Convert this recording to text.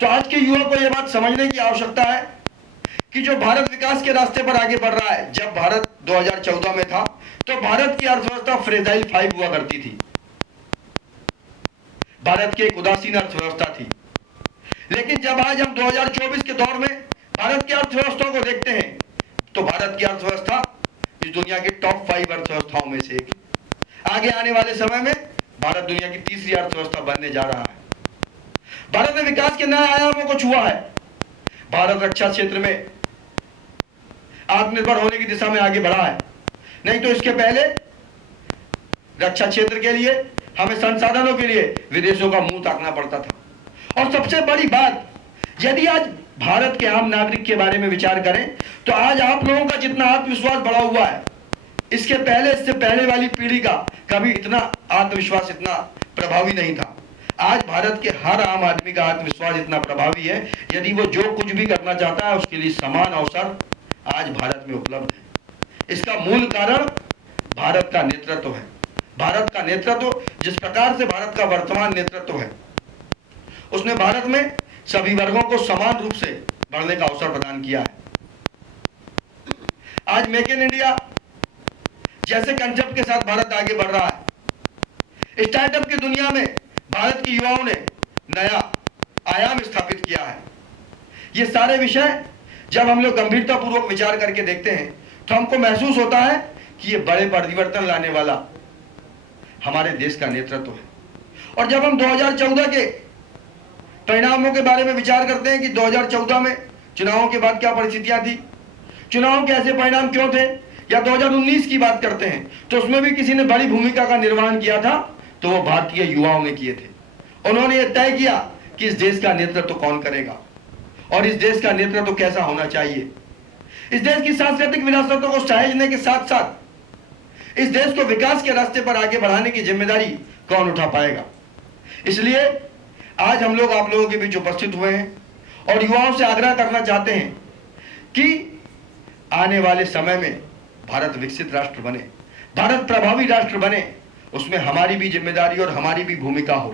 तो आज के युवा को यह बात समझने की आवश्यकता है कि जो भारत विकास के रास्ते पर आगे बढ़ रहा है, जब भारत 2014 में था तो भारत की अर्थव्यवस्था फ्रेजाइल 5 हुआ करती थी। भारत की एक उदासीन अर्थव्यवस्था थी। लेकिन जब आज हम 2024 के दौर में भारत की अर्थव्यवस्था को देखते हैं तो भारत की अर्थव्यवस्था इस दुनिया की टॉप 5 अर्थव्यवस्थाओं में से एक। आगे आने वाले समय में भारत दुनिया की तीसरी अर्थव्यवस्था बनने जा रहा है। भारत ने विकास के नए आयामों को छुआ है। भारत रक्षा क्षेत्र में आत्मनिर्भर होने की दिशा में आगे बढ़ा है। नहीं तो इसके पहले रक्षा क्षेत्र के लिए हमें संसाधनों के लिए विदेशों का मुंह ताकना पड़ता था। और सबसे बड़ी बात, यदि आज भारत के आम नागरिक के बारे में विचार करें तो आज आप लोगों का जितना आत्मविश्वास बढ़ा हुआ है, इसके पहले वाली पीढ़ी का कभी इतना आत्मविश्वास इतना प्रभावी नहीं था। आज भारत के हर आम आदमी का आत्मविश्वास इतना प्रभावी है, यदि वो जो कुछ भी करना चाहता है उसके लिए समान अवसर आज भारत में उपलब्ध है। इसका मूल कारण भारत का नेतृत्व है। भारत का नेतृत्व, जिस प्रकार से भारत का वर्तमान नेतृत्व है, उसने भारत में सभी वर्गों को समान रूप से बढ़ने का अवसर प्रदान किया है। आज मेक इन इंडिया जैसे कंसेप्ट के साथ भारत आगे बढ़ रहा है। स्टार्टअप की दुनिया में भारत के युवाओं ने नया आयाम स्थापित किया है। ये सारे विषय जब हम लोग गंभीरतापूर्वक विचार करके देखते हैं तो हमको महसूस होता है कि ये बड़े परिवर्तन लाने वाला हमारे देश का नेतृत्व है। और जब हम 2014 के परिणामों के बारे में विचार करते हैं कि 2014 में चुनावों के बाद क्या परिस्थितियां थी, चुनावों के ऐसे परिणाम क्यों थे, या 2019 की बात करते हैं तो उसमें भी किसी ने बड़ी भूमिका का निर्वहन किया था, तो वो भारतीय युवाओं ने किए थे। उन्होंने ये तय किया कि इस देश का नेतृत्व कौन करेगा और इस देश का नेतृत्व कैसा होना चाहिए। इस देश की सांस्कृतिक विरासतों को सहेजने के साथ साथ इस देश को विकास के रास्ते पर आगे बढ़ाने की जिम्मेदारी कौन उठा पाएगा। इसलिए आज हम लोग आप लोगों के बीच उपस्थित हुए हैं और युवाओं से आग्रह करना चाहते हैं कि आने वाले समय में भारत विकसित राष्ट्र बने, भारत प्रभावी राष्ट्र बने, उसमें हमारी भी जिम्मेदारी और हमारी भी भूमिका हो।